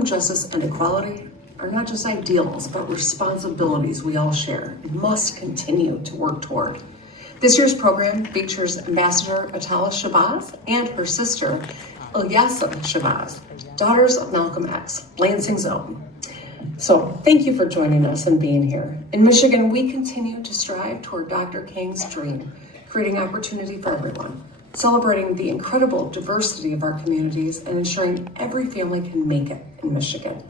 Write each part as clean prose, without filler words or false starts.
Justice and equality are not just ideals, but responsibilities we all share and must continue to work toward. This year's program features Ambassador Atala Shabazz and her sister, Ilyasa Shabazz, daughters of Malcolm X, Lansing's own. So thank you for joining us and being here. In Michigan, we continue to strive toward Dr. King's dream, creating opportunity for everyone, celebrating the incredible diversity of our communities, and ensuring every family can make it in Michigan.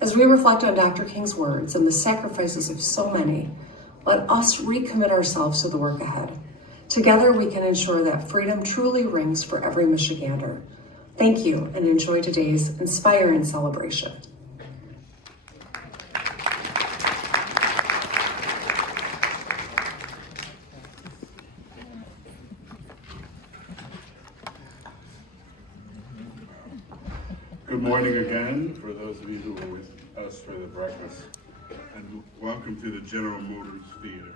As we reflect on Dr. King's words and the sacrifices of so many, let us recommit ourselves to the work ahead. Together, we can ensure that freedom truly rings for every Michigander. Thank you, and enjoy today's inspiring celebration. Good morning again, for those of you who were with us for the breakfast, and welcome to the General Motors Theater.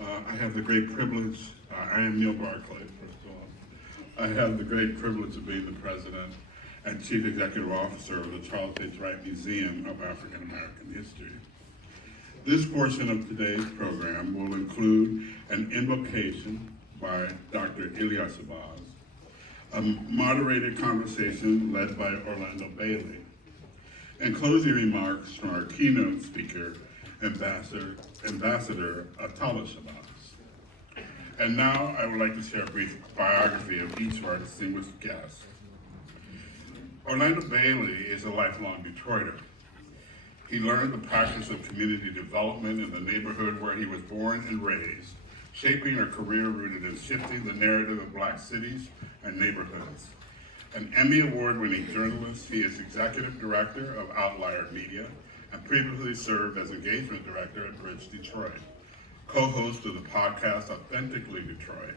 I have the great privilege, I am Neil Barclay, first of all. I have the great privilege of being the president and chief executive officer of the Charles H. Wright Museum of African American History. This portion of today's program will include an invocation by Dr. Ilyasa Shabazz, a moderated conversation led by Orlando Bailey, and closing remarks from our keynote speaker, Ambassador Atala Shabazz. And now I would like to share a brief biography of each of our distinguished guests. Orlando Bailey is a lifelong Detroiter. He learned the practice of community development in the neighborhood where he was born and raised, shaping a career rooted in shifting the narrative of Black cities and neighborhoods. An Emmy Award-winning journalist, he is executive director of Outlier Media and previously served as engagement director at Bridge Detroit, co-host of the podcast Authentically Detroit,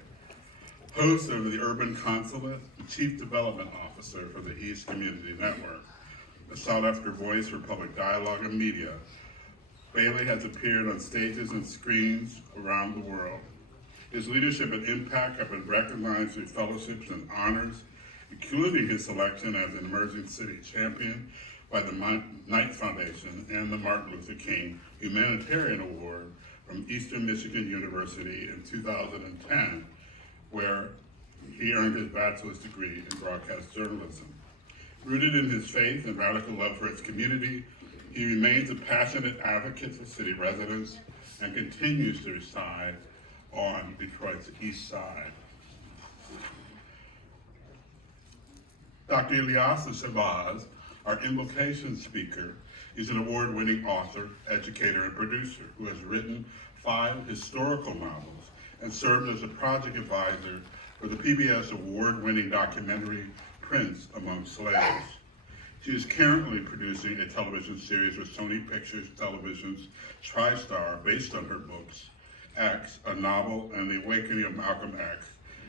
host of the Urban Consulate, and chief development officer for the East Community Network, a sought-after voice for public dialogue and media. Bailey has appeared on stages and screens around the world. His leadership and impact have been recognized through fellowships and honors, including his selection as an Emerging City Champion by the Knight Foundation and the Martin Luther King Humanitarian Award from Eastern Michigan University in 2010, where he earned his bachelor's degree in broadcast journalism. Rooted in his faith and radical love for his community, he remains a passionate advocate for city residents and continues to reside on Detroit's east side. Dr. Ilyasa Shabazz, our invocation speaker, is an award-winning author, educator, and producer who has written 5 historical novels and served as a project advisor for the PBS award-winning documentary Prince Among Slaves. She is currently producing a television series with Sony Pictures Television's TriStar based on her books, X, a novel, and the Awakening of Malcolm X,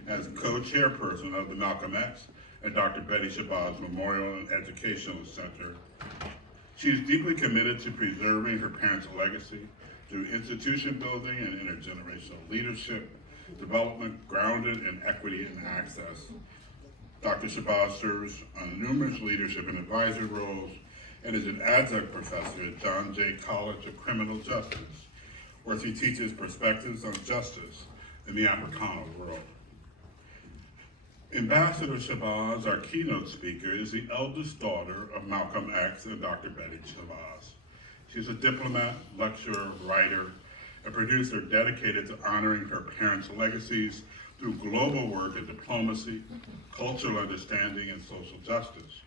as co-chairperson of the Malcolm X and Dr. Betty Shabazz Memorial and Educational Center. She is deeply committed to preserving her parents' legacy through institution building and intergenerational leadership, development grounded in equity and access. Dr. Shabazz serves on numerous leadership and advisory roles and is an adjunct professor at John Jay College of Criminal Justice, where she teaches perspectives on justice in the Africana world. Ambassador Shabazz, our keynote speaker, is the eldest daughter of Malcolm X and Dr. Betty Shabazz. She's a diplomat, lecturer, writer, and producer dedicated to honoring her parents' legacies through global work in diplomacy, cultural understanding, and social justice.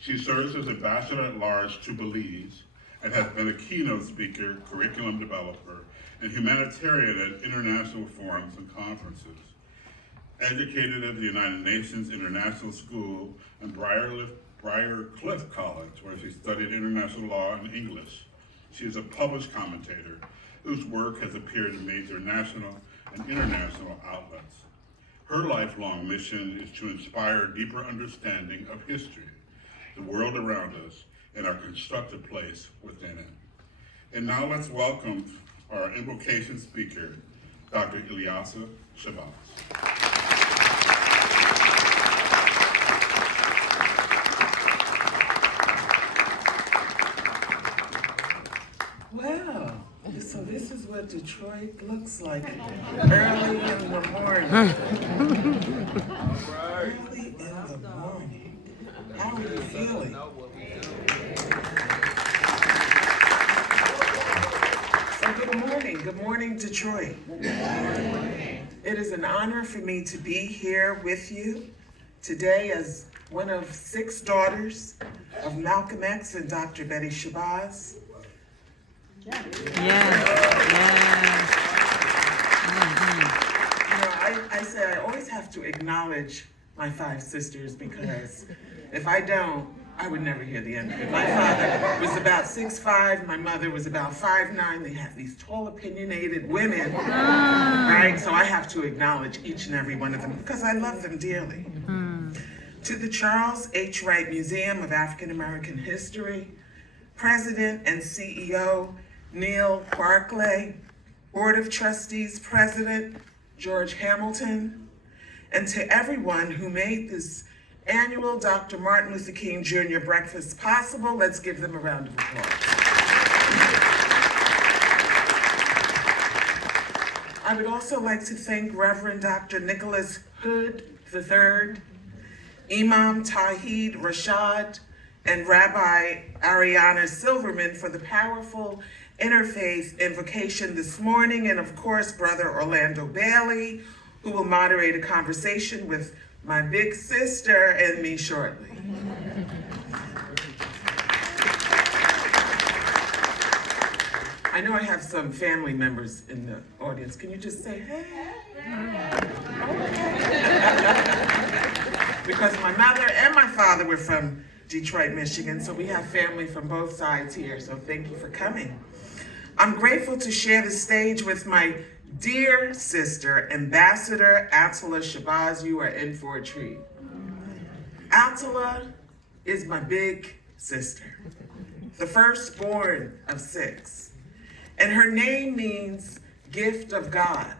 She serves as ambassador at large to Belize and has been a keynote speaker, curriculum developer, and humanitarian at international forums and conferences. Educated at the United Nations International School and Briarcliff College, where she studied international law and English. She is a published commentator whose work has appeared in major national and international outlets. Her lifelong mission is to inspire deeper understanding of history, the world around us, and our constructed place within it. And now let's welcome our invocation speaker, Dr. Ilyasa Shabazz. So this is what Detroit looks like early in the morning. Early in the morning. How are you feeling? So good morning, Detroit. It is an honor for me to be here with you today as one of 6 daughters of Malcolm X and Dr. Betty Shabazz. I say I always have to acknowledge my 5 sisters because if I don't, I would never hear the end of it. My father was about 6'5", my mother was about 5'9". They have these tall, opinionated women, right? So I have to acknowledge each and every one of them because I love them dearly. To the Charles H. Wright Museum of African American History, President and CEO Neil Barclay, Board of Trustees President George Hamilton, and to everyone who made this annual Dr. Martin Luther King Jr. breakfast possible, let's give them a round of applause. I would also like to thank Reverend Dr. Nicholas Hood III, Imam Tawheed Rashad, and Rabbi Ariana Silverman for the powerful interfaith invocation this morning, and of course, Brother Orlando Bailey, who will moderate a conversation with my big sister and me shortly. I know I have some family members in the audience. Can you just say, hey? Because my mother and my father were from Detroit, Michigan, so we have family from both sides here, so thank you for coming. I'm grateful to share the stage with my dear sister, Ambassador Attila Shabazz. You are in for a treat. Attila is my big sister, the firstborn of 6, and her name means gift of God.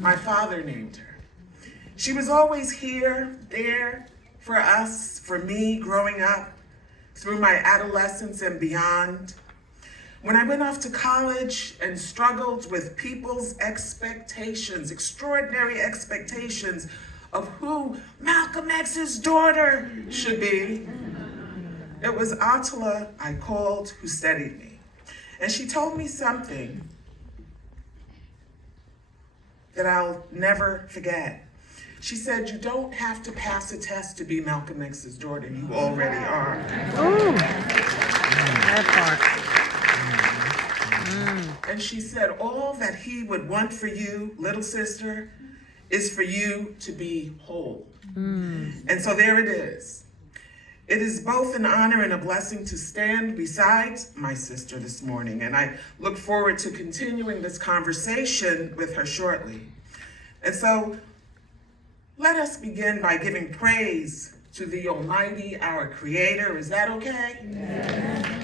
My father named her. She was always here, there for us, for me growing up, through my adolescence and beyond. When I went off to college and struggled with people's expectations, extraordinary expectations of who Malcolm X's daughter should be, it was Attila I called who steadied me. And she told me something that I'll never forget. She said, you don't have to pass a test to be Malcolm X's daughter. You already are. Oh, that part. And she said, all that he would want for you, little sister, is for you to be whole. And so there it is. It is both an honor and a blessing to stand beside my sister this morning. And I look forward to continuing this conversation with her shortly. And so let us begin by giving praise to the Almighty, our Creator. Is that okay? Yeah.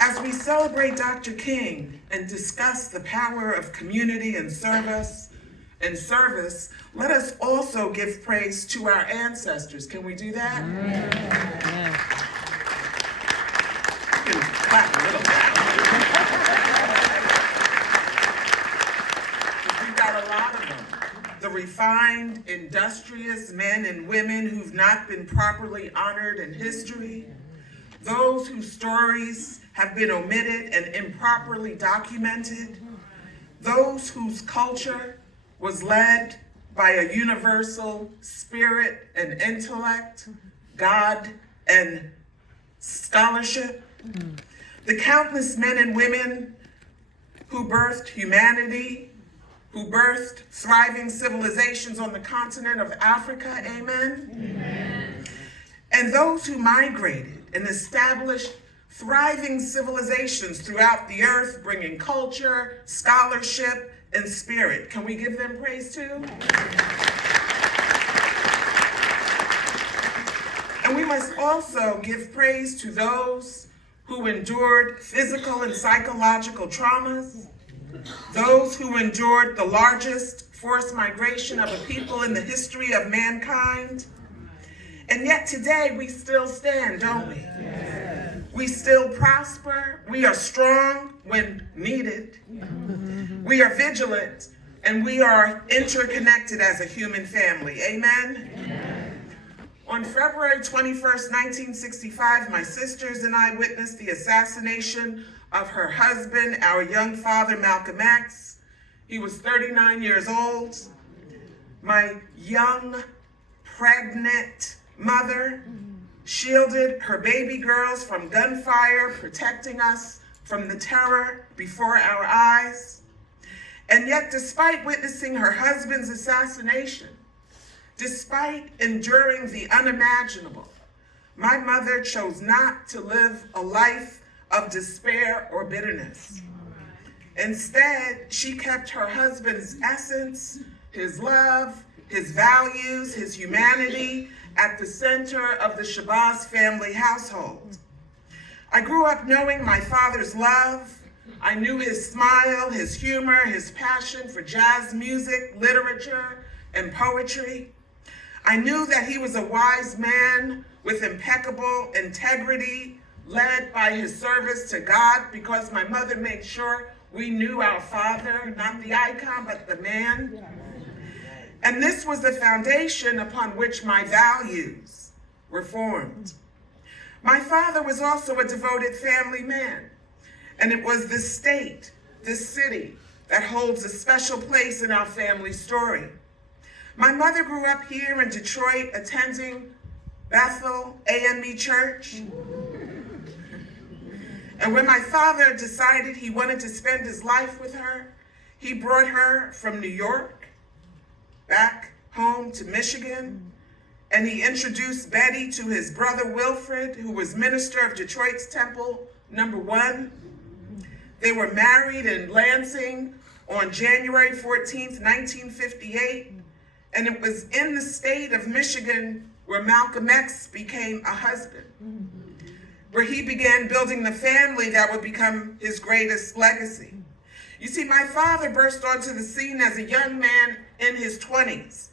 As we celebrate Dr. King and discuss the power of community and service, let us also give praise to our ancestors. Can we do that? Yeah. You can clap a little bit. We've got a lot of them. The refined, industrious men and women who've not been properly honored in history, those whose stories have been omitted and improperly documented, those whose culture was led by a universal spirit and intellect, God and scholarship, the countless men and women who birthed humanity, who birthed thriving civilizations on the continent of Africa, amen? Amen. And those who migrated and established thriving civilizations throughout the earth, bringing culture, scholarship, and spirit. Can we give them praise too? And we must also give praise to those who endured physical and psychological traumas, those who endured the largest forced migration of a people in the history of mankind. And yet today we still stand, don't we? We still prosper. We are strong when needed. We are vigilant, and we are interconnected as a human family. Amen? On February 21st, 1965, my sisters and I witnessed the assassination of her husband, our young father, Malcolm X. He was 39 years old. My young, pregnant mother shielded her baby girls from gunfire, protecting us from the terror before our eyes. And yet, despite witnessing her husband's assassination, despite enduring the unimaginable, my mother chose not to live a life of despair or bitterness. Instead, she kept her husband's essence, his love, his values, his humanity at the center of the Shabazz family household. I grew up knowing my father's love. I knew his smile, his humor, his passion for jazz music, literature, and poetry. I knew that he was a wise man with impeccable integrity, led by his service to God, because my mother made sure we knew our father, not the icon, but the man. And this was the foundation upon which my values were formed. My father was also a devoted family man, and it was this state, this city, that holds a special place in our family story. My mother grew up here in Detroit, attending Bethel AME Church. And when my father decided he wanted to spend his life with her, he brought her from New York back home to Michigan, and he introduced Betty to his brother Wilfred, who was minister of Detroit's Temple #1. They were married in Lansing on January 14th, 1958, and it was in the state of Michigan where Malcolm X became a husband, where he began building the family that would become his greatest legacy. You see, my father burst onto the scene as a young man in his 20s.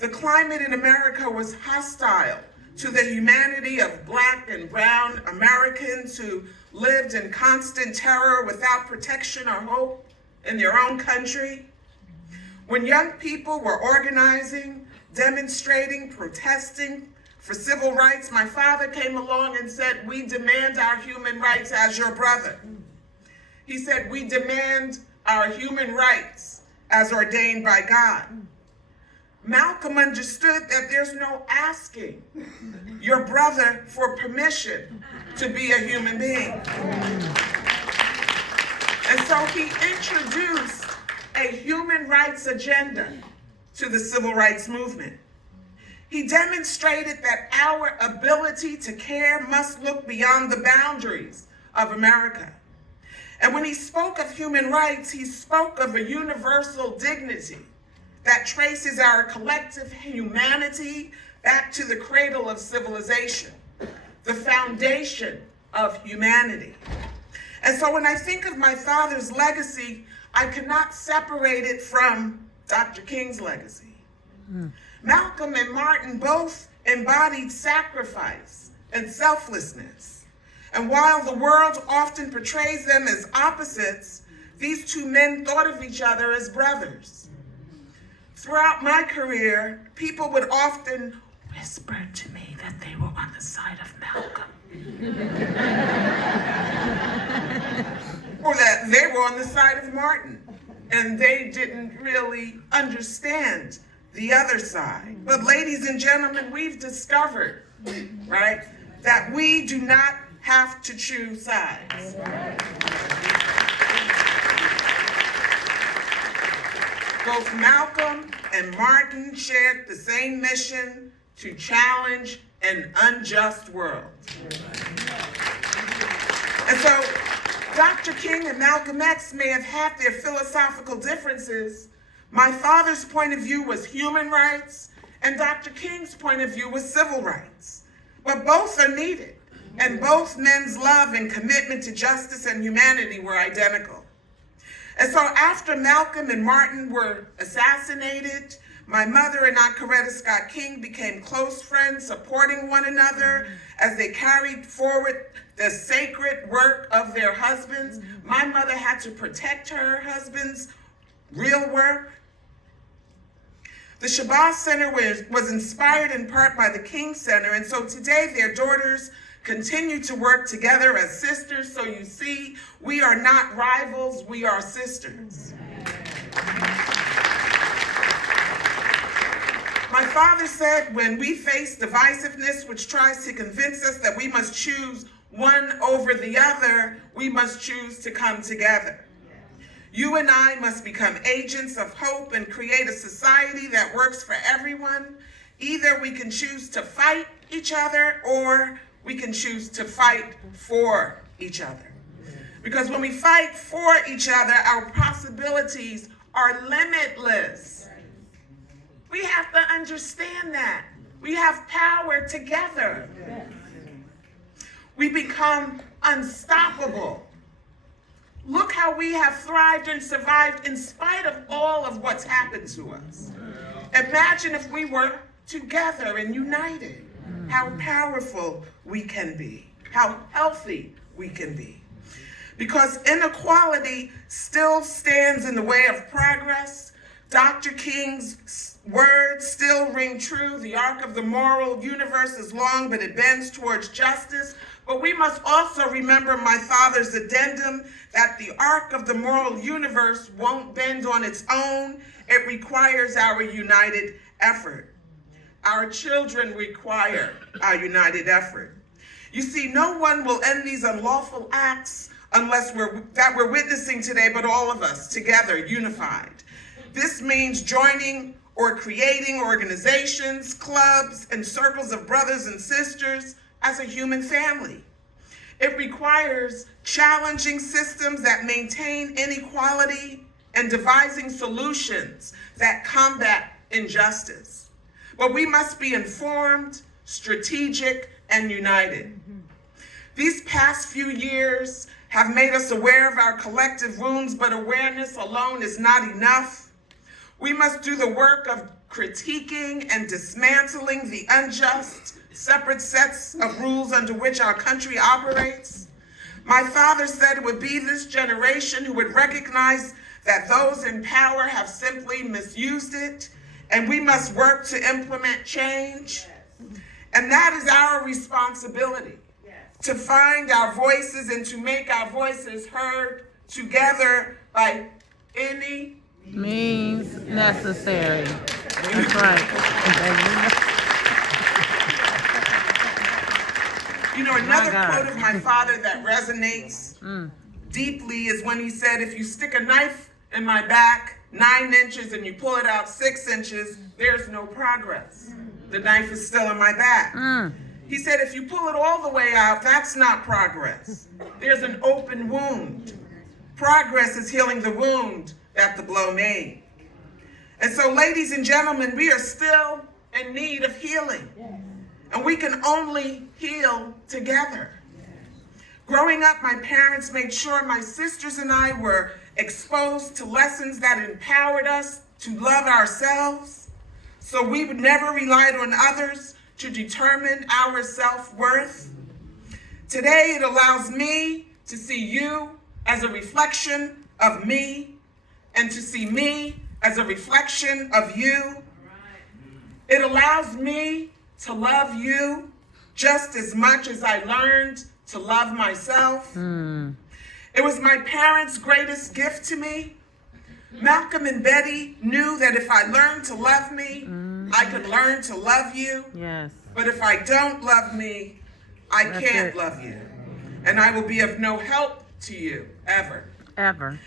The climate in America was hostile to the humanity of Black and brown Americans who lived in constant terror without protection or hope in their own country. When young people were organizing, demonstrating, protesting for civil rights, my father came along and said, "We demand our human rights as your brother." He said, "We demand our human rights as ordained by God." Malcolm understood that there's no asking your brother for permission to be a human being. And so he introduced a human rights agenda to the civil rights movement. He demonstrated that our ability to care must look beyond the boundaries of America. And when he spoke of human rights, he spoke of a universal dignity that traces our collective humanity back to the cradle of civilization, the foundation of humanity. And so when I think of my father's legacy, I cannot separate it from Dr. King's legacy. Malcolm and Martin both embodied sacrifice and selflessness. And while the world often portrays them as opposites, these two men thought of each other as brothers. Throughout my career, people would often whisper to me that they were on the side of Malcolm. Or that they were on the side of Martin, and they didn't really understand the other side. But ladies and gentlemen, we've discovered, right, that we do not have to choose sides. Both Malcolm and Martin shared the same mission to challenge an unjust world. And so Dr. King and Malcolm X may have had their philosophical differences. My father's point of view was human rights, and Dr. King's point of view was civil rights. But both are needed, and both men's love and commitment to justice and humanity were identical. And so after Malcolm and Martin were assassinated, My mother and Aunt Coretta Scott King became close friends, supporting one another as they carried forward the sacred work of their husbands. My mother had to protect her husband's real work. The Shabazz Center was inspired in part by the King Center, and so today their daughters continue to work together as sisters. So you see, we are not rivals, we are sisters. My father said, when we face divisiveness which tries to convince us that we must choose one over the other, we must choose to come together. You and I must become agents of hope and create a society that works for everyone. Either we can choose to fight each other or we can choose to fight for each other. Because when we fight for each other, our possibilities are limitless. We have to understand that. We have power together. We become unstoppable. Look how we have thrived and survived in spite of all of what's happened to us. Imagine if we were together and united, how powerful we can be, how healthy we can be. Because inequality still stands in the way of progress. Dr. King's words still ring true. The arc of the moral universe is long, but it bends towards justice. But we must also remember my father's addendum that the arc of the moral universe won't bend on its own. It requires our united effort. Our children require our united effort. You see, no one will end these unlawful acts unless we're witnessing today, but all of us together, unified. This means joining or creating organizations, clubs, and circles of brothers and sisters as a human family. It requires challenging systems that maintain inequality and devising solutions that combat injustice. But we must be informed, strategic, and united. These past few years have made us aware of our collective wounds, but awareness alone is not enough. We must do the work of critiquing and dismantling the unjust, separate sets of rules under which our country operates. My father said it would be this generation who would recognize that those in power have simply misused it, and we must work to implement change. And that is our responsibility, to find our voices and to make our voices heard together by any means necessary. That's right. You know, another quote of my father that resonates deeply is when he said, if you stick a knife in my back 9 inches and you pull it out 6 inches, there's no progress. The knife is still in my back. He said, if you pull it all the way out, that's not progress. There's an open wound. Progress is healing the wound that the blow made. And so, ladies and gentlemen, we are still in need of healing. And we can only heal together. Growing up, my parents made sure my sisters and I were exposed to lessons that empowered us to love ourselves, so we would never rely on others to determine our self-worth. Today, it allows me to see you as a reflection of me, and to see me as a reflection of you. It allows me to love you just as much as I learned to love myself. It was my parents' greatest gift to me. Malcolm and Betty knew that if I learned to love me, I could learn to love you. Yes. But if I don't love me, I can't love you. And I will be of no help to you, ever. Ever.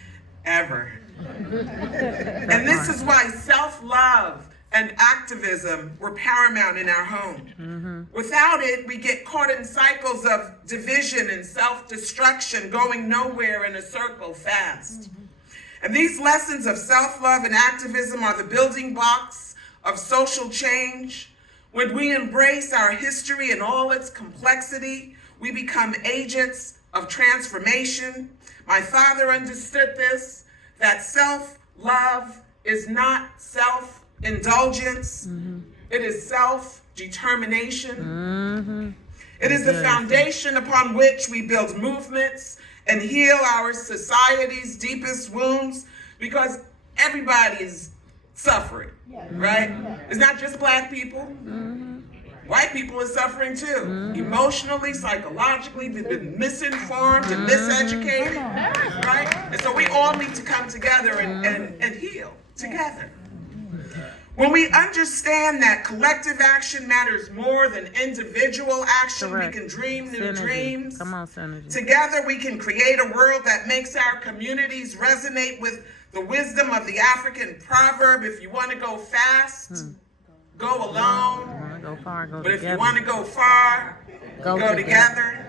Ever. And this is why self-love and activism were paramount in our home. Without it, we get caught in cycles of division and self-destruction, going nowhere in a circle fast. And these lessons of self-love and activism are the building blocks of social change. When we embrace our history and all its complexity, we become agents of transformation. My father understood this, that self-love is not self indulgence. It is self-determination. It is the foundation upon which we build movements and heal our society's deepest wounds, because everybody is suffering, right? It's not just Black people. White people are suffering too. Emotionally, psychologically, they've been misinformed and miseducated, right? And so we all need to come together and heal together. When we understand that collective action matters more than individual action, Correct. we can dream new Synergy. dreams. Come on, Synergy. Together, we can create a world that makes our communities resonate with the wisdom of the African proverb: if you want to go fast, go alone. You want to go far, go But if together. you want to go far, go together.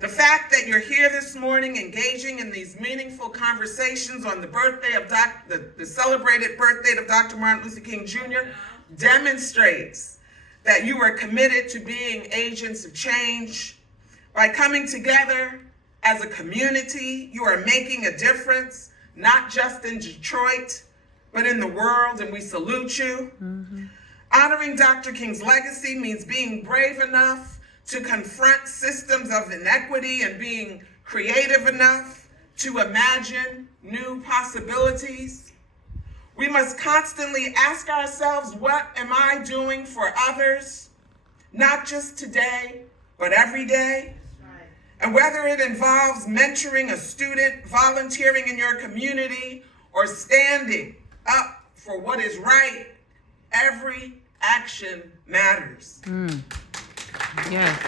The fact that you're here this morning engaging in these meaningful conversations on the birthday of the celebrated birthday of Dr. Martin Luther King Jr. demonstrates that you are committed to being agents of change. By coming together as a community, you are making a difference, not just in Detroit, but in the world, and we salute you. Honoring Dr. King's legacy means being brave enough to confront systems of inequity and being creative enough to imagine new possibilities. We must constantly ask ourselves, what am I doing for others? Not just today, but every day. And whether it involves mentoring a student, volunteering in your community, or standing up for what is right, every action matters. Yes.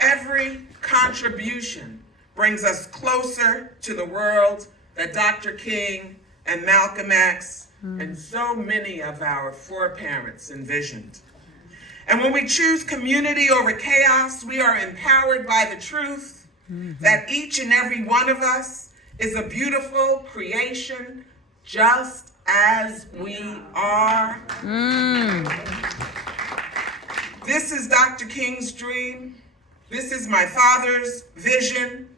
Every contribution brings us closer to the world that Dr. King and Malcolm X and so many of our foreparents envisioned. And when we choose community over chaos, we are empowered by the truth that each and every one of us is a beautiful creation, just as we are. This is Dr. King's dream. This is my father's vision.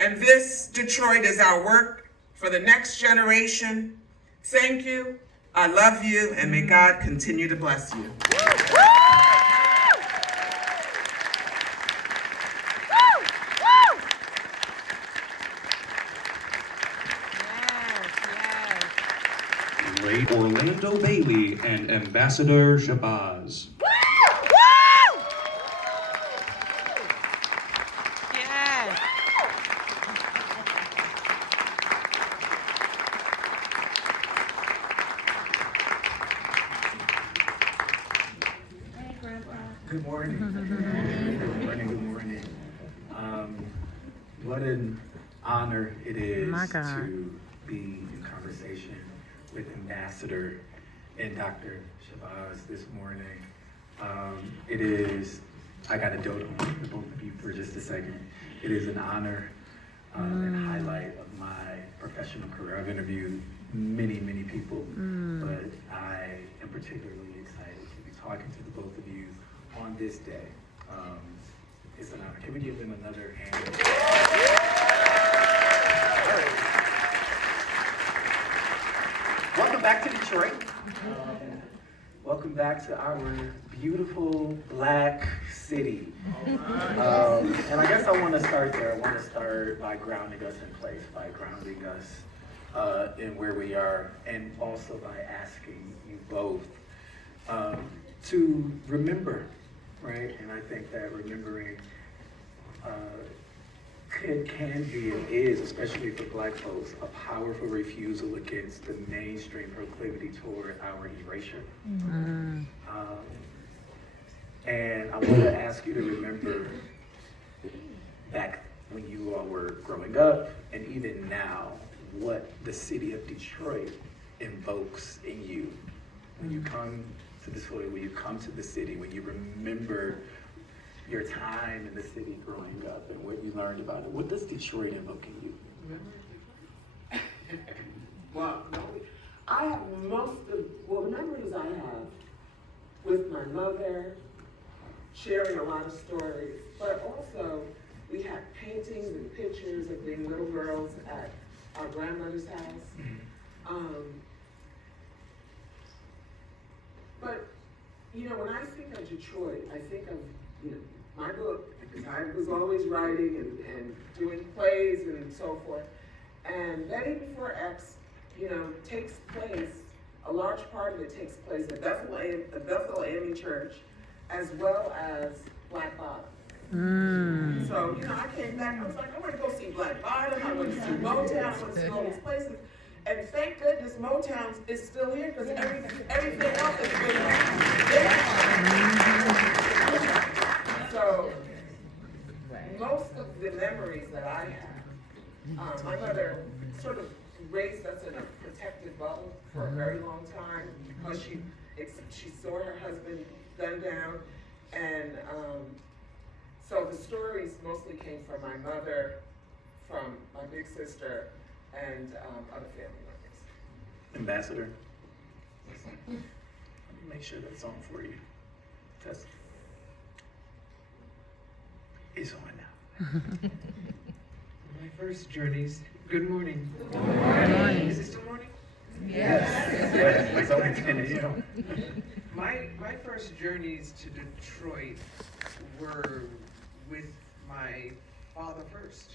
And this, Detroit, is our work for the next generation. Thank you. I love you, and may God continue to bless you. Great Orlando Bailey and Ambassador Shabazz. Yes. Good morning. Good morning. Good morning. What an honor it is My God. to be in conversation with Ambassador and Dr. Shabazz this morning. It is, I got to dote on the both of you for just a second. It is an honor and highlight of my professional career. I've interviewed many, many people, but I am particularly excited to be talking to the both of you on this day. It's an honor. Can we give them another hand? Welcome back to Detroit. Welcome back to our beautiful Black city. And I guess I want to start there. I want to start by grounding us in place, by grounding us in where we are, and also by asking you both to remember, right? And I think that remembering can be and is, especially for Black folks, a powerful refusal against the mainstream proclivity toward our erasure. And I want to ask you to remember back when you all were growing up, and even now, what the city of Detroit invokes in you. When you come to the city, when you come to the city, when you remember your time in the city growing up and what you learned about it, what does Detroit invoke in you? Well, I have memories I have with my mother, sharing a lot of stories, but also we had paintings and pictures of being little girls at our grandmother's house. But, you know, when I think of Detroit, I think of, you know, my book, because I was always writing and doing plays and so forth. And Betty Before X, you know, takes place, a large part of it takes place at Bethel AME Church, as well as Black Bottom. So, you know, I came back, I was like, I want to go see Black Bottom, I want to see Motown, I want to see all these places. And thank goodness Motown is still here, because everything else has been there. So, most of the memories that I have, my mother sort of raised us in a protected bubble for a very long time, because she saw her husband gunned down, and so the stories mostly came from my mother, from my big sister, and other family members. Ambassador. Let me make sure that's on for you. Test. It's on now. My first journeys. Good morning. Good morning. Is it still morning? Yes. It's only 10 a.m. My first journeys to Detroit were with my father first.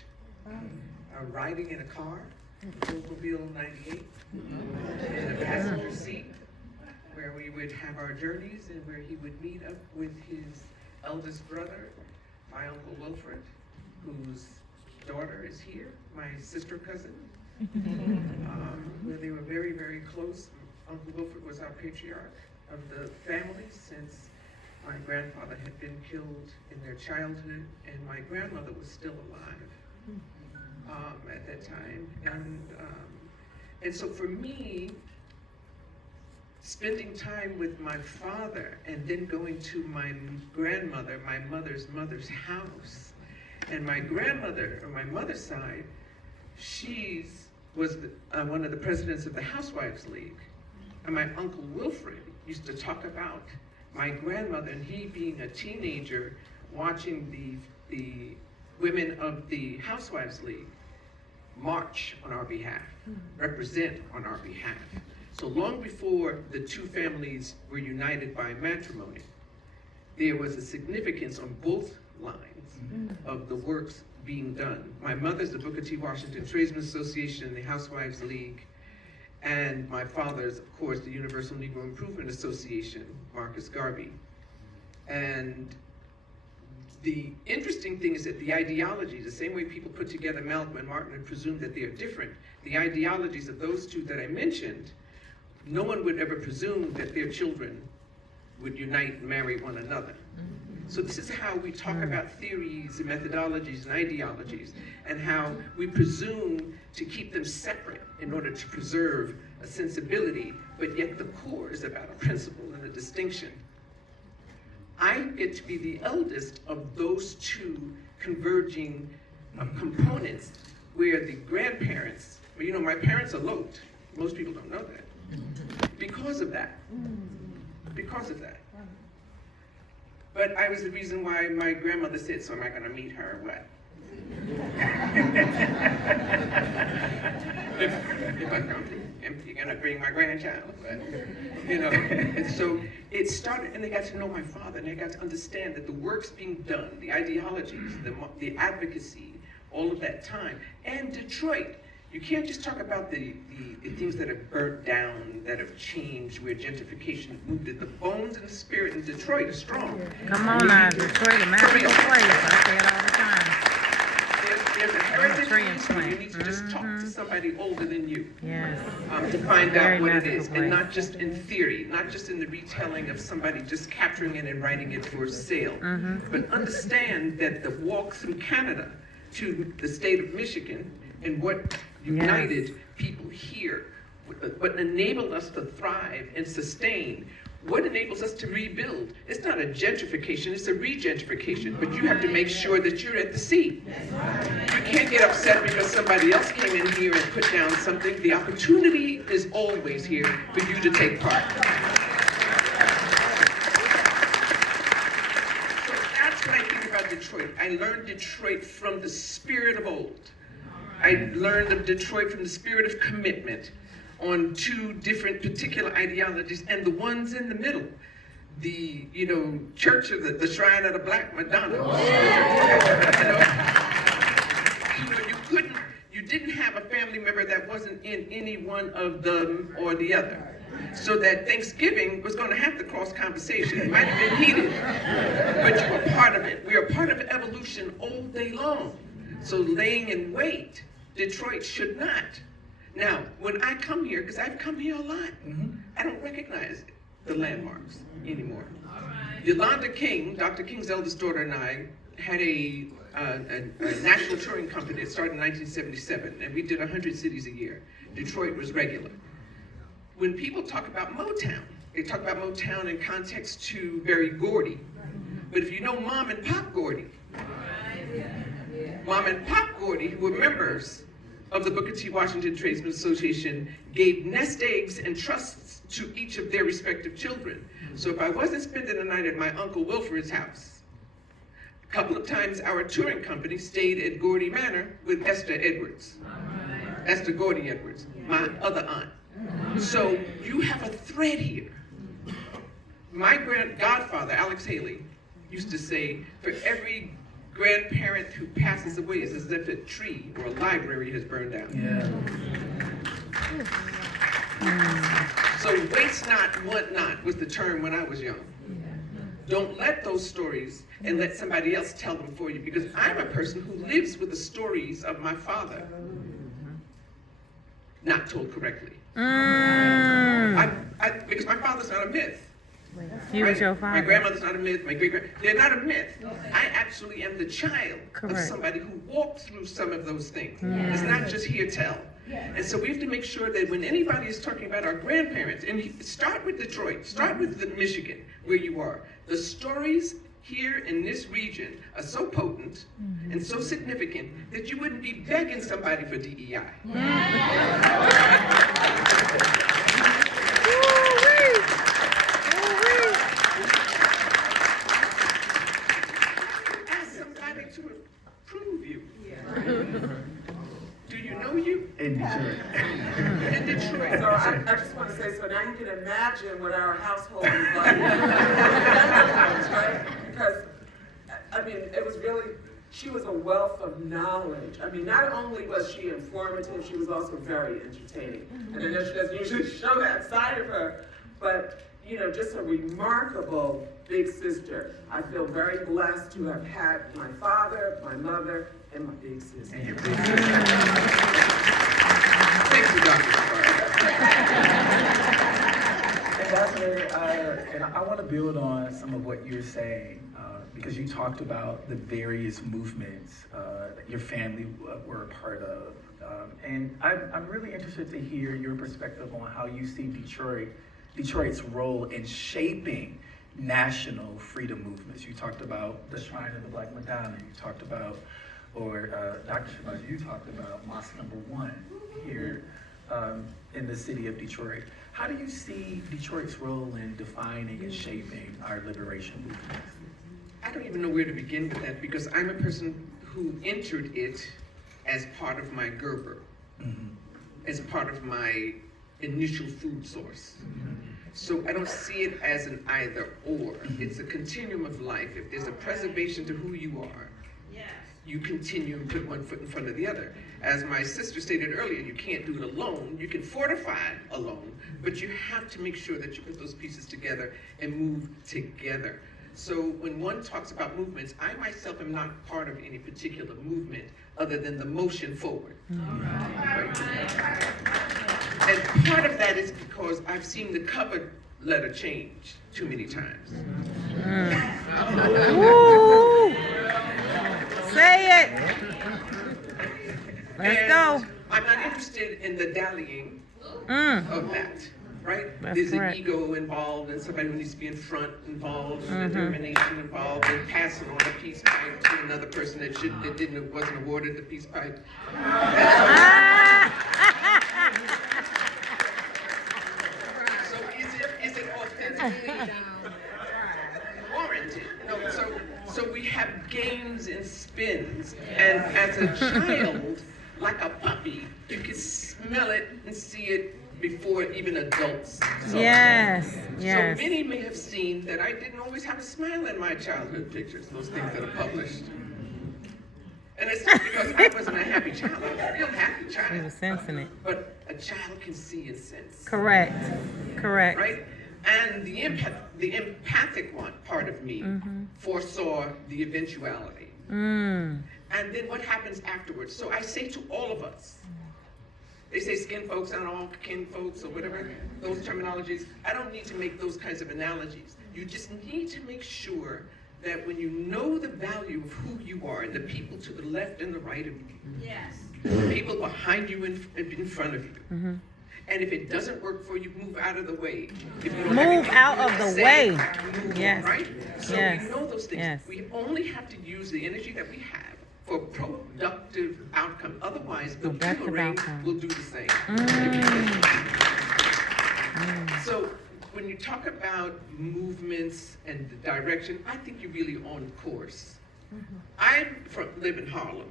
Riding in a car, Oldsmobile 98, in a passenger seat, where we would have our journeys and where he would meet up with his eldest brother, my Uncle Wilfred, whose daughter is here, my sister cousin. Where they were very, very close. Uncle Wilfred was our patriarch of the family since my grandfather had been killed in their childhood, and my grandmother was still alive at that time. And so for me, spending time with my father and then going to my grandmother, my mother's house, and my grandmother, on my mother's side, was one of the presidents of the Housewives League. And my Uncle Wilfred used to talk about my grandmother and he being a teenager watching the women of the Housewives League march on our behalf, represent on our behalf. So long before the two families were united by matrimony, there was a significance on both lines of the works being done. My mother's the Booker T. Washington Tradesmen Association and the Housewives League, and my father's, of course, the Universal Negro Improvement Association, Marcus Garvey. And the interesting thing is that the ideologies, the same way people put together Malcolm and Martin and presume that they are different, the ideologies of those two that I mentioned, no one would ever presume that their children would unite and marry one another. So this is how we talk about theories and methodologies and ideologies, and how we presume to keep them separate in order to preserve a sensibility, but yet the core is about a principle and a distinction. I get to be the eldest of those two converging components, where the grandparents, well, you know, my parents eloped. Most people don't know that. Because of that. Because of that. But I was the reason why my grandmother said, so am I gonna meet her or what? if I come, you're gonna bring my grandchild, but, you know. And so it started, and they got to know my father, and they got to understand that the work's being done, the ideologies, the advocacy, all of that time. And Detroit, you can't just talk about the things that have burnt down, that have changed, where gentrification moved it. The bones and the spirit in Detroit are strong. Come on now, Detroit, a magical place. I say it all the time. There's a heritage piece where you need to just talk to somebody older than you. Yes. To find Very out what it magical is, place. and not just in theory, not just in the retelling of somebody just capturing it and writing it for sale, but understand that the walk through Canada to the state of Michigan and what united people here, what enabled us to thrive and sustain, what enables us to rebuild. It's not a gentrification, it's a regentrification, but you have to make sure that you're at the seat. You can't get upset because somebody else came in here and put down something. The opportunity is always here for you to take part. So that's what I think about Detroit. I learned Detroit from the spirit of old. I learned of Detroit from the spirit of commitment on two different particular ideologies, and the ones in the middle, the Church of the Shrine of the Black Madonna. You didn't have a family member that wasn't in any one of them or the other. So that Thanksgiving was going to have to cross conversation. It might have been heated, but you were part of it. We are part of evolution all day long. So laying in wait, Detroit should not. Now, when I come here, because I've come here a lot, I don't recognize the landmarks anymore. Yolanda King, Dr. King's eldest daughter, and I had a national touring company that started in 1977, and we did 100 cities a year. Detroit was regular. When people talk about Motown, they talk about Motown in context to Berry Gordy. But if you know Mom and Pop Gordy, Mom and Pop Gordy, who were members of the Booker T. Washington Tradesmen Association, gave nest eggs and trusts to each of their respective children. So if I wasn't spending the night at my Uncle Wilfred's house, a couple of times our touring company stayed at Gordy Manor with Esther Edwards. Esther Gordy Edwards, my other aunt. So you have a thread here. My godfather, Alex Haley, used to say, for every grandparent who passes away, it's as if a tree or a library has burned down. So waste not, want not was the term when I was young. Don't let those stories and let somebody else tell them for you, because I'm a person who lives with the stories of my father, not told correctly. Because my father's not a myth. He was your father. My grandmother's not a myth, my they're not a myth. I actually am the child of somebody who walked through some of those things. It's not just hear tell. And so we have to make sure that when anybody is talking about our grandparents, and start with Detroit, start with Michigan, where you are. The stories here in this region are so potent and so significant that you wouldn't be begging somebody for DEI. Ask somebody to approve you. Do you know you? In Detroit. In Detroit. So I just want to say, so now you can imagine what our household is like. Right? Because, I mean, it was really, she was a wealth of knowledge. I mean, not only was she informative, she was also very entertaining. And I know she doesn't usually show that side of her, but, just a remarkable big sister. I feel very blessed to have had my father, my mother, and my big sister. And your big sister. Thank you, Dr. Ambassador, and I want to build on some of what you're saying, because you talked about the various movements that your family were a part of. And I'm really interested to hear your perspective on how you see Detroit's role in shaping national freedom movements. You talked about the Shrine of the Black Madonna. You talked about, or Dr. Shabazz, you talked about Mosque Number 1 here in the city of Detroit. How do you see Detroit's role in defining and shaping our liberation movement? I don't even know where to begin with that, because I'm a person who entered it as part of my Gerber, as part of my initial food source. So I don't see it as an either or. It's a continuum of life. If there's a preservation to who you are, you continue and put one foot in front of the other. As my sister stated earlier, you can't do it alone. You can fortify alone, but you have to make sure that you put those pieces together and move together. So when one talks about movements, I myself am not part of any particular movement other than the motion forward. Right? And part of that is because I've seen the cover letter change too many times. Woo! Say it. Let's go. I'm not interested in the dallying of that, right? That's There's correct. an ego involved, and somebody who needs to be in front involved, and determination involved, and passing on a peace pipe to another person that wasn't awarded the peace pipe. So is it authentically warranted? So we have games and spins, and as a child, like a puppy. You can smell it and see it before even adults saw it. Yes, yes. So many may have seen that I didn't always have a smile in my childhood pictures, those things that are published. And it's not because I wasn't a happy child. I was a real happy He child. was sensing it. But a child can see and sense. Correct. Correct. Right? And the empathic part of me foresaw the eventuality. And then what happens afterwards? So I say to all of us, they say skin folks and all kin folks or whatever, those terminologies. I don't need to make those kinds of analogies. You just need to make sure that when you know the value of who you are and the people to the left and the right of you, the people behind you and in front of you, and if it doesn't work for you, move out of the way. If you don't have Move anything out good of to the say, way. move Yes. on, right? So Yes. we know those things. Yes. We only have to use the energy that we have for productive outcome. Otherwise, the Productive boomerang outcome. will do the same. So when you talk about movements and the direction, I think you're really on course. I live in Harlem,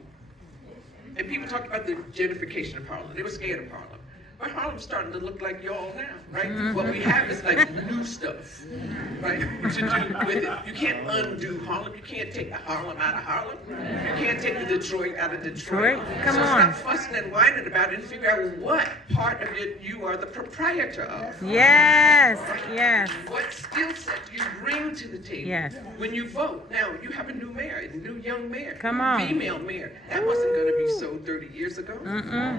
and people talk about the gentrification of Harlem. They were scared of Harlem. But Harlem's starting to look like y'all now, right? What we have is like new stuff, right, to do with it. You can't undo Harlem. You can't take the Harlem out of Harlem. You can't take the Detroit out of Detroit. Come so on. stop fussing and whining about it and figure out what part of it you are the proprietor of. Yes. Yes. What skill set you bring to the table Yes. when you vote. Now, you have a new mayor, a new young mayor. Come on. Female mayor. That wasn't going to be so 30 years ago. I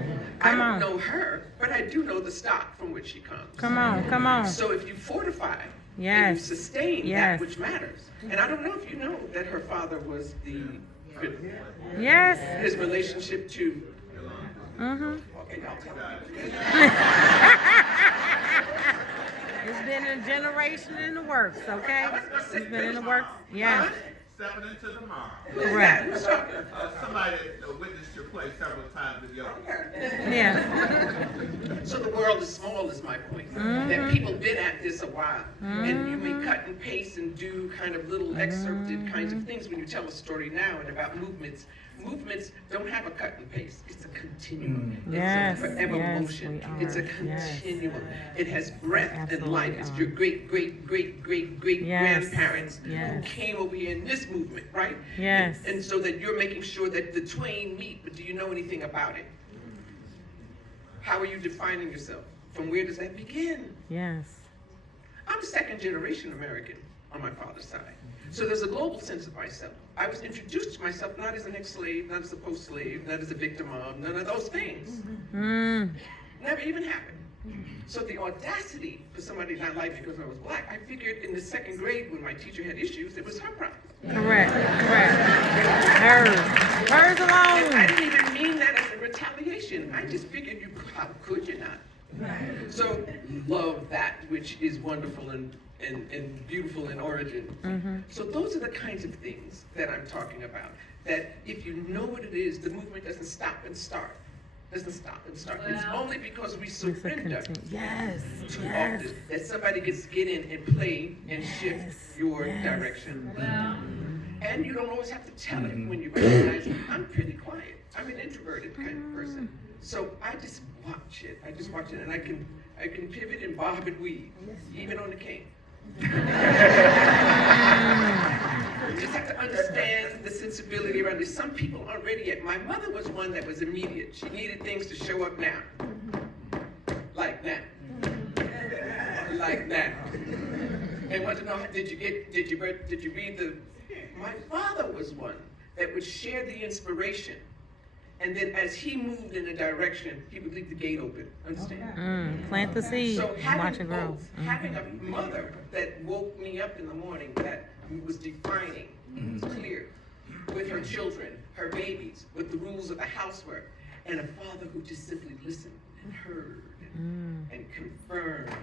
Come don't on. know her, but I do know the stock from which she comes. Come on. Come on. So if you fortify and Yes. you sustain Yes. that which matters. And I don't know if you know that her father was Yes. his relationship to... Mm-hmm. Okay, y'all tell me. It's been a generation in the works, okay? It's been in the works. Yes. Stepping into the mom. Correct. Who's talking? Somebody that witnessed your play several times with your. Yeah. So the world is small is my point. That people been at this a while. And you may cut and paste and do kind of little excerpted kinds of things when you tell a story now and about movements. Movements don't have a cut and paste. It's a continuum. Yes, It's a forever yes, motion. we It's a are. Yes. continuum. It has breadth and Absolutely life. It's are. your great, great, great, great, great Yes, grandparents yes. who came over here in this movement, right? Yes. And so that you're making sure that the twain meet, but do you know anything about it? How are you defining yourself? From where does that begin? Yes. I'm a second generation American on my father's side. So there's a global sense of myself. I was introduced to myself not as an ex-slave, not as a post-slave, not as a victim of, none of those things. Never even happened. So the audacity for somebody not like me because I was black, I figured in the second grade when my teacher had issues, it was her problem. Correct. Correct. Hers. Hers And I alone. didn't even mean that as a retaliation. I just figured how could you not? So love that which is wonderful and beautiful in origin. So those are the kinds of things that I'm talking about. That if you know what it is, the movement doesn't stop and start. Doesn't stop and start. It's only because we surrender Yes. too Yes. often that somebody gets to get in and play and shift your direction. And you don't always have to tell it when you recognize I'm pretty quiet. I'm an introverted kind of person. So I just watch it. I just watch it, and I can pivot and bob and weave, even on the cane. You just have to understand the sensibility around it. Some people aren't ready yet. My mother was one that was immediate. She needed things to show up now. Like that. Like that. And want to know, did you read the... My father was one that would share the inspiration. And then as he moved in a direction, he would leave the gate open. Understand? Plant the seed. So Watch having it grow. both, having a mother that woke me up in the morning, that was defining, was clear, with her children, her babies, with the rules of the housework, and a father who just simply listened and heard and confirmed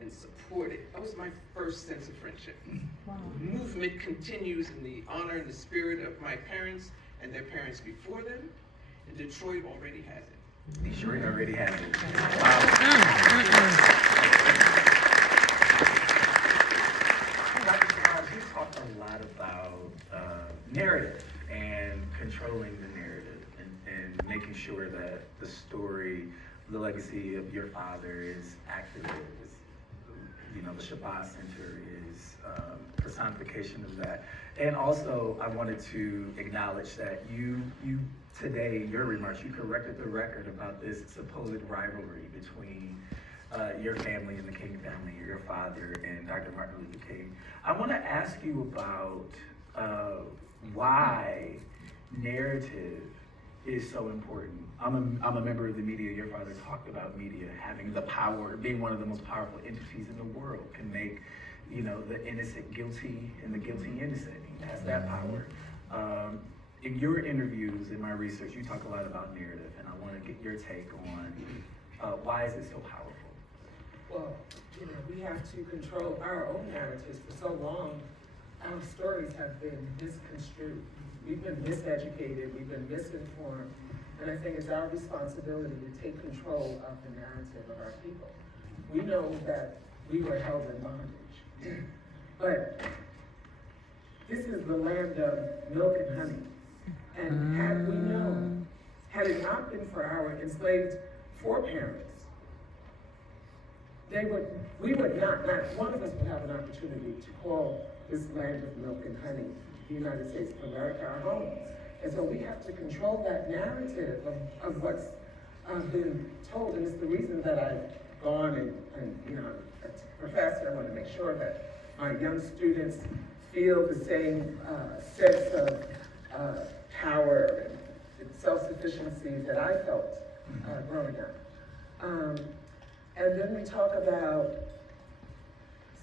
and supported. That was my first sense of friendship. Movement continues in the honor and the spirit of my parents and their parents before them, and Detroit already has it. Detroit already has it. Dr. Shabazz, you talked a lot about narrative and controlling the narrative. And and making sure that the story, the legacy of your father is accurate. The Shabazz Center is personification of that. And also, I wanted to acknowledge that you today, in your remarks, you corrected the record about this supposed rivalry between your family and the King family, your father and Dr. Martin Luther King. I want to ask you about why narrative is so important. I'm a member of the media. Your father talked about media having the power, being one of the most powerful entities in the world, can make, the innocent guilty and the guilty innocent. He has that power. In your interviews, in my research, you talk a lot about narrative, and I want to get your take on why is it so powerful? Well, we have to control our own narratives. For so long, our stories have been misconstrued. We've been miseducated, we've been misinformed, and I think it's our responsibility to take control of the narrative of our people. We know that we were held in bondage, but this is the land of milk and honey. And had we known, had it not been for our enslaved foreparents, we would not one of us would have an opportunity to call this land of milk and honey, the United States of America, our home. And so we have to control that narrative of what's been told. And it's the reason that I've gone and as a professor, I want to make sure that my young students feel the same sense of power and self-sufficiency that I felt growing up. And then we talk about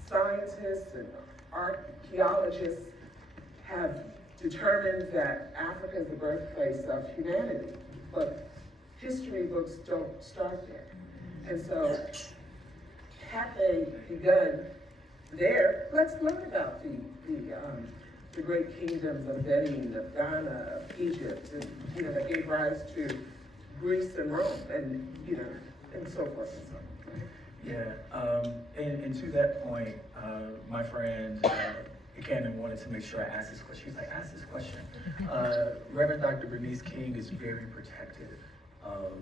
scientists and archaeologists have determined that Africa is the birthplace of humanity, but history books don't start there. And so, had they begun there, let's learn about the great kingdoms of Benin, of Ghana, of Egypt, and that gave rise to Greece and Rome, and and so forth and so on. Yeah, and to that point, my friend Cannon wanted to make sure I asked this question. She's like, ask this question. Reverend Dr. Bernice King is very protective of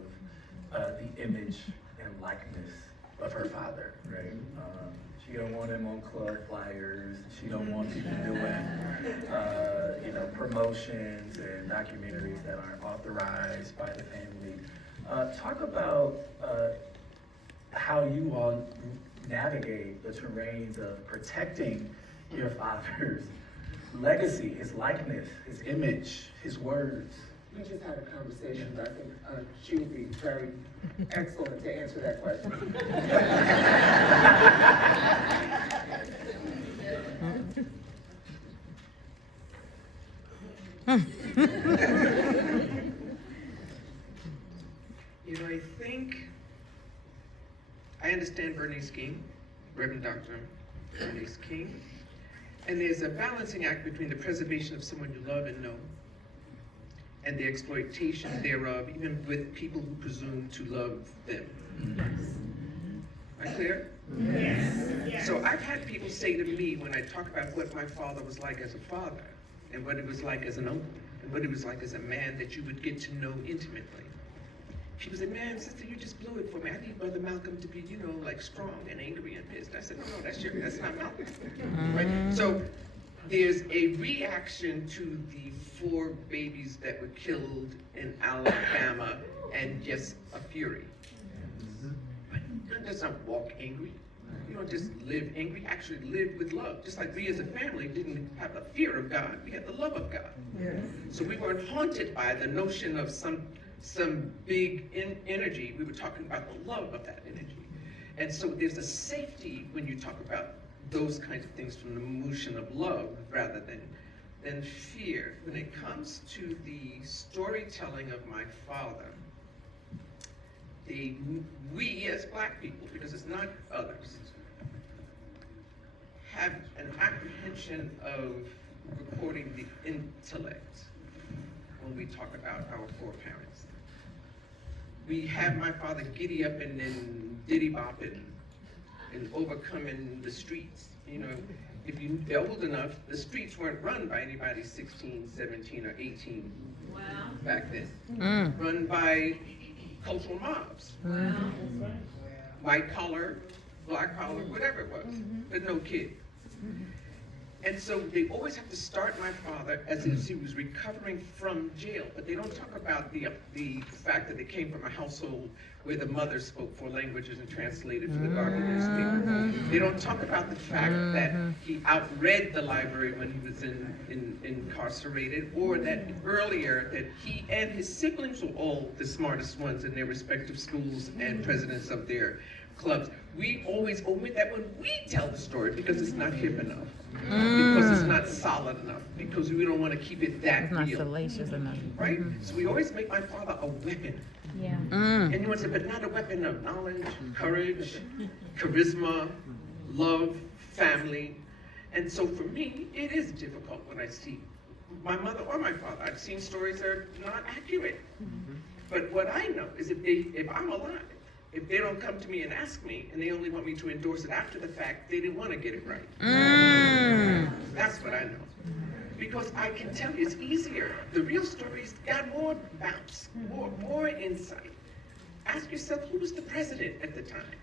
the image and likeness of her father, right? She don't want him on club flyers. She don't want people doing, promotions and documentaries that aren't authorized by the family. Talk about how you all navigate the terrains of protecting your father's legacy, his likeness, his image, his words. We just had a conversation, but I think she would be very excellent to answer that question. I think I understand Bernice King, Reverend Dr. Bernice King, and there's a balancing act between the preservation of someone you love and know and the exploitation thereof, even with people who presume to love them. Am I clear? Yes. So I've had people say to me when I talk about what my father was like as a father, and what he was like as an uncle, and what he was like as a man that you would get to know intimately. People say, man, sister, you just blew it for me. I need Brother Malcolm to be, like strong and angry and pissed. I said, no, that's not Malcolm. Right? So there's a reaction to the 4 babies that were killed in Alabama and just a fury. But you don't just walk angry. You don't just live angry, actually live with love. Just like we as a family didn't have a fear of God, we had the love of God. Yes. So we weren't haunted by the notion of some big energy. We were talking about the love of that energy. And so there's a safety when you talk about those kinds of things from the emotion of love rather than fear. When it comes to the storytelling of my father, we as Black people, because it's not others, have an apprehension of recording the intellect when we talk about our foreparents. We have my father giddy up and then diddy bopping and overcoming the streets. if you're old enough, the streets weren't run by anybody 16, 17, or 18 back then. Run by cultural mobs. White collar, black collar, whatever it was, but no kid. And so they always have to start my father as if he was recovering from jail, but they don't talk about the fact that they came from a household where the mother spoke 4 languages and translated for the Garvey newspaper. They don't talk about the fact that he outread the library when he was incarcerated, or that earlier that he and his siblings were all the smartest ones in their respective schools and presidents of their clubs. We always omit that when we tell the story because it's not hip enough, because it's not solid enough, because we don't want to keep it that It's not real. salacious enough. Right? So we always make my father a weapon. Yeah. And you want to say, but not a weapon of knowledge, courage, charisma, love, family. And so for me, it is difficult when I see my mother or my father. I've seen stories that are not accurate. But what I know is if I'm alive, if they don't come to me and ask me, and they only want me to endorse it after the fact, they didn't want to get it right. That's what I know. Because I can tell you, it's easier. The real stories got more bounce, more insight. Ask yourself, who was the president at the time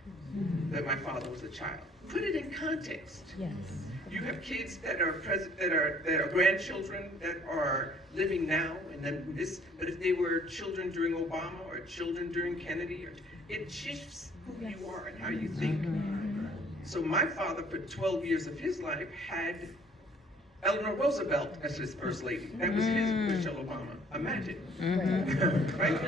that my father was a child? Put it in context. Yes. You have kids that are that are grandchildren that are living now, and then this. But if they were children during Obama or children during Kennedy, it shifts who you are and how you think. So my father, for 12 years of his life, had Eleanor Roosevelt as his first lady. That was his Michelle Obama. Imagine. Right?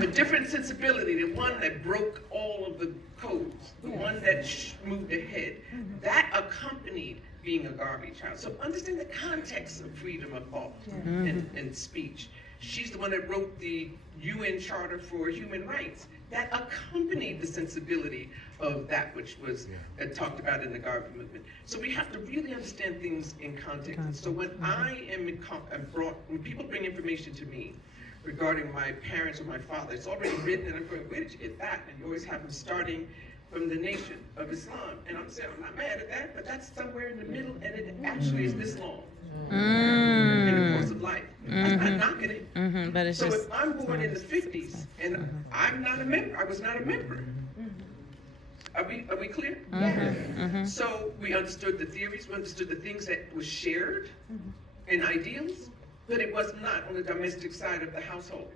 A different sensibility, the one that broke all of the codes, the one that moved ahead. That accompanied being a Garvey child. So understand the context of freedom of thought and speech. She's the one that wrote the UN Charter for Human Rights. That accompanied the sensibility of that which was talked about in the Garvey movement. So we have to really understand things in context. And so when when people bring information to me regarding my parents or my father, it's already written, and I'm going, where did you get that? And you always have them starting from the Nation of Islam. And I'm saying, I'm not mad at that, but that's somewhere in the middle, and it actually is this long in the course of life. I'm not knocking it. But it's So just, if I'm born in the 50s and I'm not a member, I was not a member. Are we clear? So we understood the theories, we understood the things that were shared and ideals, but it was not on the domestic side of the household.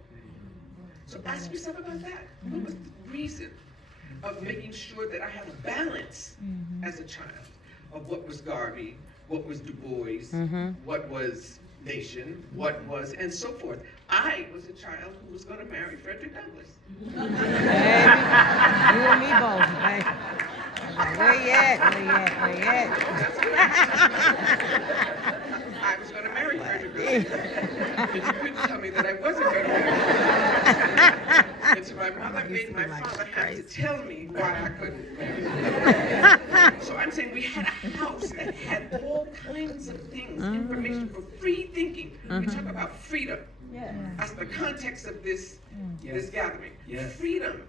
So ask yourself about that. What was the reason of making sure that I had a balance as a child of what was Garvey, what was Du Bois, what was Nation, what was, and so forth. I was a child who was going to marry Frederick Douglass. baby, you and me both, baby. Where you at? Where you at? Where you at? I was going to marry Frederick Douglass. But you couldn't tell me that I wasn't going to marry him. And so my mother made my father have to tell me why I couldn't marry. So I'm saying we had a house that had all kinds of things, information for free thinking. We talk about freedom. That's the context of this gathering. Freedom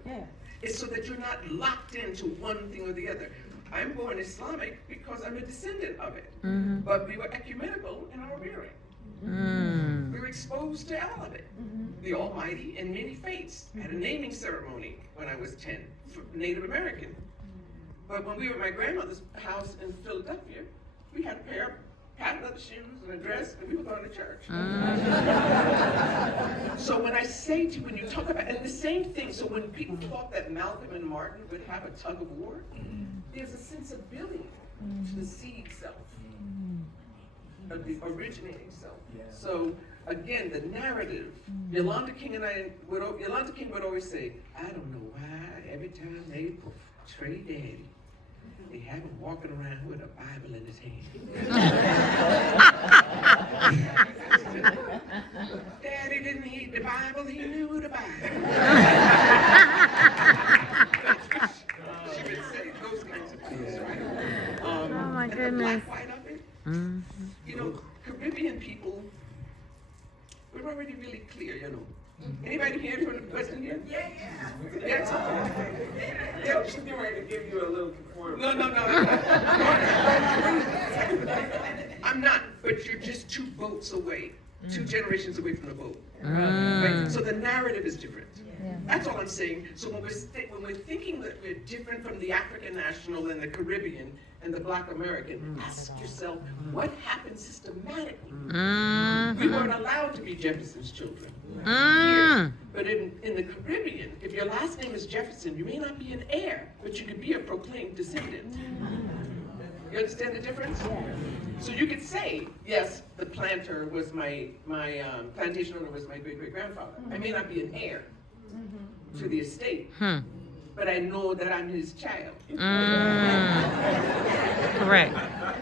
is so that you're not locked into one thing or the other. I'm born Islamic because I'm a descendant of it. But we were ecumenical in our rearing. We were exposed to all of it. The Almighty and many faiths. I had a naming ceremony when I was 10 for Native American. But when we were at my grandmother's house in Philadelphia, we had a pair of patent leather shoes and a dress, and we were going to church. So when I say to you, when you talk about, and the same thing, so when people thought that Malcolm and Martin would have a tug of war, there's a sensibility to the seed self, of the originating self. So again, the narrative, Yolanda King would always say, I don't know why every time they portray Daddy, they have him walking around with a Bible in his hand. Daddy didn't need the Bible, he knew the Bible. She would say those kinds of things, right? Oh my and goodness. the black white of it, you know, Caribbean people, we're already really clear, you know. Anybody here from the Western here? Yeah. Yes. Yeah, she's getting ready to give you a little performance. No. I'm not, but you're just 2 boats away, 2 generations away from the boat. Right? So the narrative is different. That's all I'm saying. So when we're thinking that we're different from the African national and the Caribbean and the Black American, ask yourself, what happened systematically? We weren't allowed to be Jefferson's children here. But in the Caribbean, if your last name is Jefferson, you may not be an heir, but you could be a proclaimed descendant. You understand the difference? So you could say, yes, the planter was my plantation owner was my great-great-grandfather. I may not be an heir to the estate, but I know that I'm his child. Correct.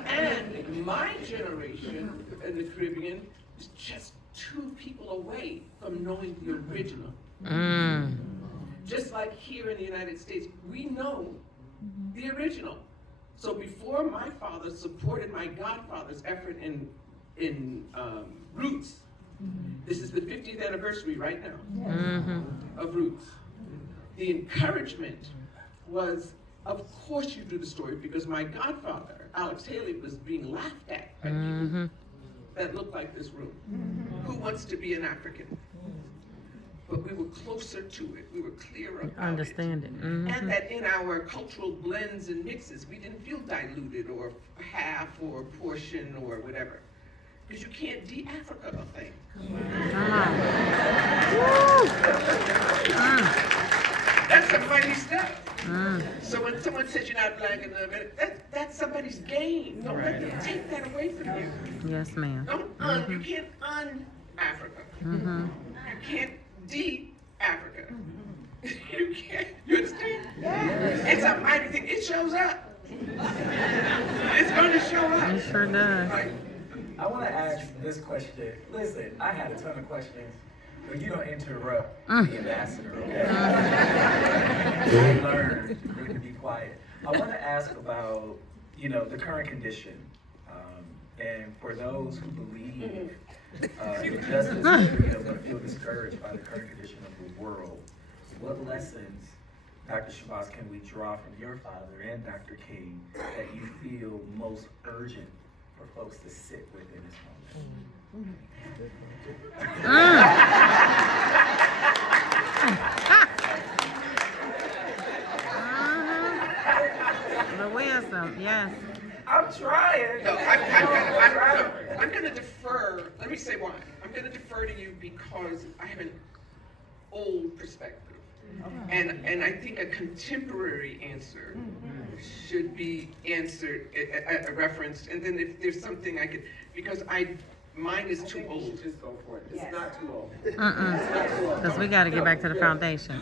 And my generation in the Caribbean is just 2 people away from knowing the original. Just like here in the United States, we know the original. So before my father supported my godfather's effort in Roots, this is the 50th anniversary right now of Roots. The encouragement was, of course you do the story, because my godfather, Alex Haley, was being laughed at by people that looked like this room. Who wants to be an African? But we were closer to it. We were clearer about Understand it. And that in our cultural blends and mixes, we didn't feel diluted or half or portion or whatever. Because you can't de-Africa a thing. That's some mighty stuff. So when someone says you're not Black enough, that's somebody's game. Don't let them take that away from you. Yes, ma'am. You can't un-Africa. You can't de-Africa. You can't. You understand? It's a mighty thing. It shows up. It's going to show up. It sure does. Right? I want to ask this question. Listen, I had a ton of questions, but you don't interrupt the ambassador, okay? I learned to be quiet. I want to ask about, the current condition. And for those who believe in justice and freedom but feel discouraged by the current condition of the world, what lessons, Dr. Shabazz, can we draw from your father and Dr. King that you feel most urgent for folks to sit with in this moment? The wisdom, yes. I'm trying. No, I'm going to defer. Let me say why. I'm going to defer to you because I have an old perspective. And I think a contemporary answer should be answered, referenced, and then if there's something I could, because mine is too old. Just go for it. It's not too old. Because we got to get back to the foundation.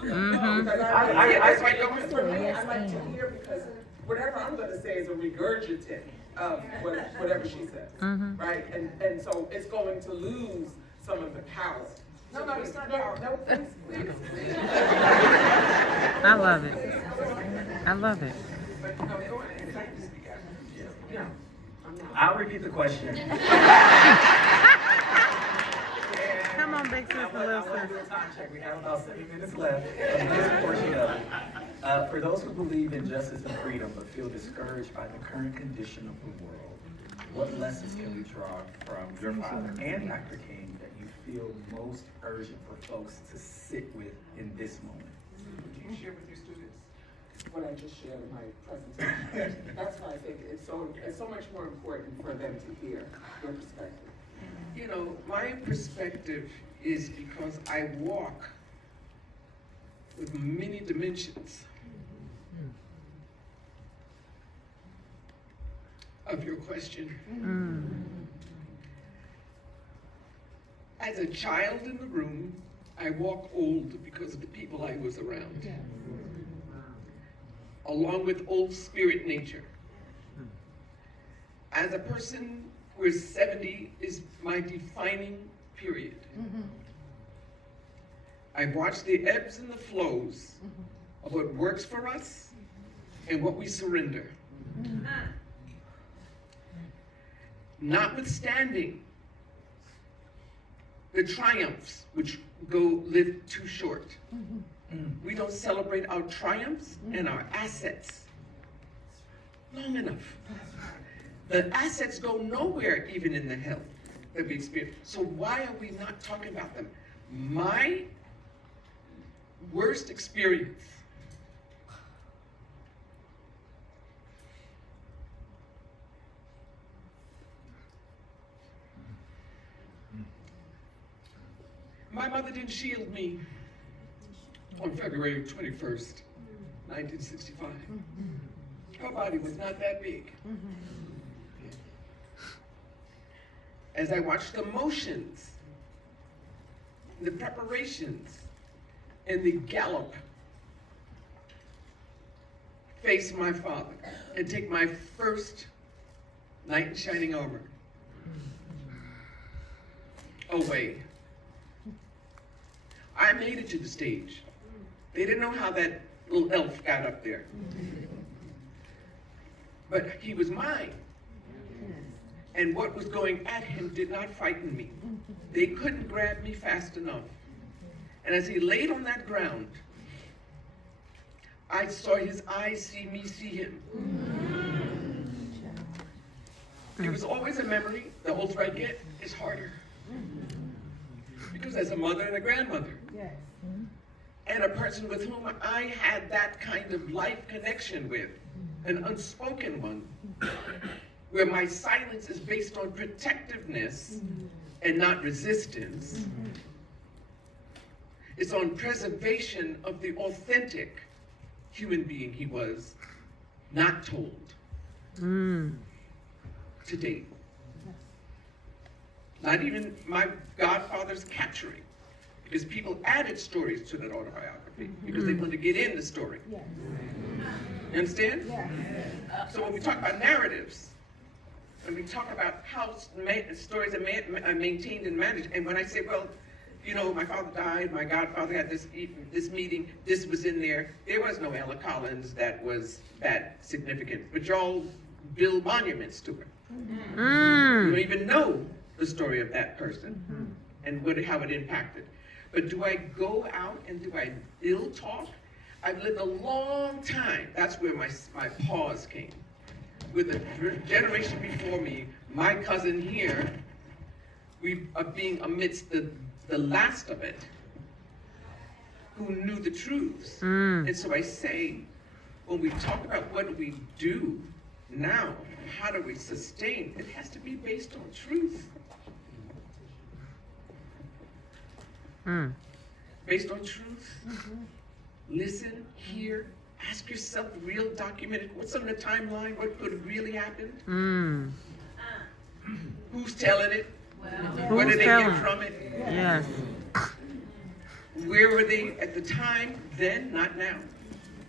That's why for me, I like to hear, because whatever I'm going to say is a regurgitant of whatever she says, right? And so it's going to lose some of the power. No, it's not power. No, please. I love it. I love it. I'll repeat the question. Come on, big sister, I little want to sister. do a time check. We have about 7 minutes left of this portion of it. For those who believe in justice and freedom but feel discouraged by the current condition of the world, what lessons can we draw from your father and Dr. King that you feel most urgent for folks to sit with in this moment? Would you share with your students? What I just shared in my presentation. That's why I think it's so much more important for them to hear your perspective. My perspective is because I walk with many dimensions of your question. As a child in the room, I walk old because of the people I was around, along with old spirit nature. As a person where 70 is my defining period, I watch the ebbs and the flows of what works for us and what we surrender. Notwithstanding the triumphs which live too short. We don't celebrate our triumphs and our assets long enough. The assets go nowhere, even in the hell that we experience. So why are we not talking about them? My worst experience my mother didn't shield me on February 21st, 1965. Her body was not that big. As I watched the motions, the preparations, and the gallop face my father and take my first knight in shining armor away. I made it to the stage. They didn't know how that little elf got up there. But he was mine. And what was going at him did not frighten me. They couldn't grab me fast enough. And as he laid on that ground, I saw his eyes see me see him. It was always a memory. The older I get, it's harder. Because as a mother and a grandmother, and a person with whom I had that kind of life connection with, an unspoken one, where my silence is based on protectiveness and not resistance. It's on preservation of the authentic human being he was, not told to date. Not even my godfather's capturing, because people added stories to that autobiography because they wanted to get in the story. You understand? So when we talk about narratives, and we talk about how stories are maintained and managed, and when I say, well, you know, my father died, my godfather had this meeting, this was in there. There was no Ella Collins that was that significant, but y'all build monuments to her. You don't even know the story of that person and how it impacted. But do I go out and do I ill talk? I've lived a long time. That's where my pause came. With the generation before me, my cousin here, we are being amidst the last of it, who knew the truths. And so I say, when we talk about what do we do now, how do we sustain, it has to be based on truth. Based on truth. Listen, hear, ask yourself real documented, what's on the timeline, what could have really happened? Who's telling it? What did they get from it? Yes. Where were they at the time, then, not now?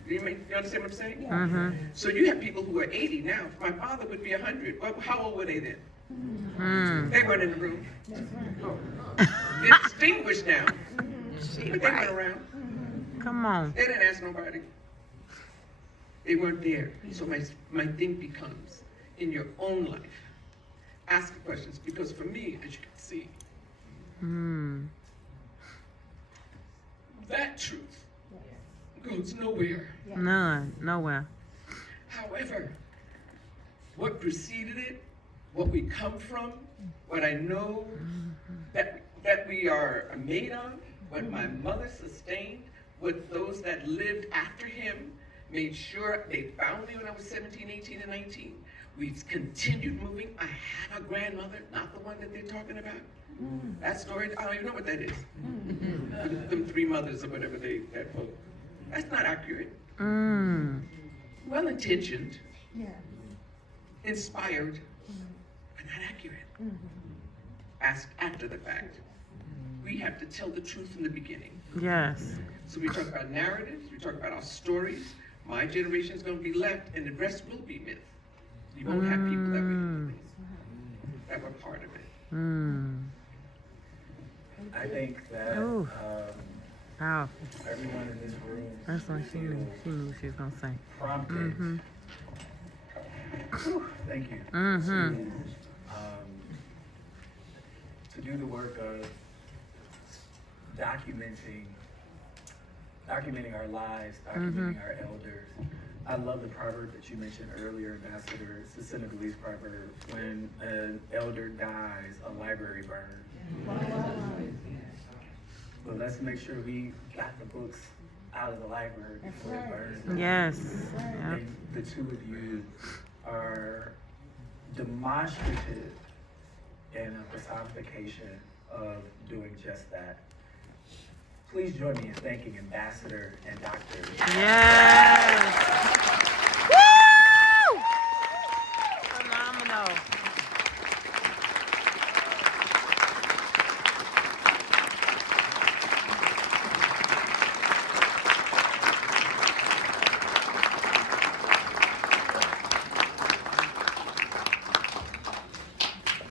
You understand what I'm saying? So you have people who are 80 now. My father would be 100. Well, how old were they then? They weren't in the room. They're distinguished now, but they weren't around. Come on. They didn't ask nobody. They weren't there. So my thing becomes, in your own life, ask the questions. Because for me, as you can see, that truth goes nowhere. None. Nowhere. However, what preceded it, what we come from, what I know that we are made of, what my mother sustained, what those that lived after him made sure they found me when I was 17, 18, and 19. We've continued moving. I have a grandmother, not the one that they're talking about. That story, I don't even know what that is. Them three mothers or whatever that quote. That's not accurate. Well-intentioned, inspired, but not accurate. Ask after the fact. We have to tell the truth in the beginning. Yes. So we talk about narratives, we talk about our stories. My generation is going to be left, and the rest will be myth. You won't have people that were part of it. I think that everyone in this room, That's what she knew. She knew what she was gonna say. Prompted. Thank you. To do the work of documenting our lives, documenting our elders. I love the proverb that you mentioned earlier, Ambassador. It's the Senegalese proverb. When an elder dies, a library burns. But let's make sure we got the books out of the library before it burns. Yes. And the two of you are demonstrative and a personification of doing just that. Please join me in thanking Ambassador and Dr. Yes.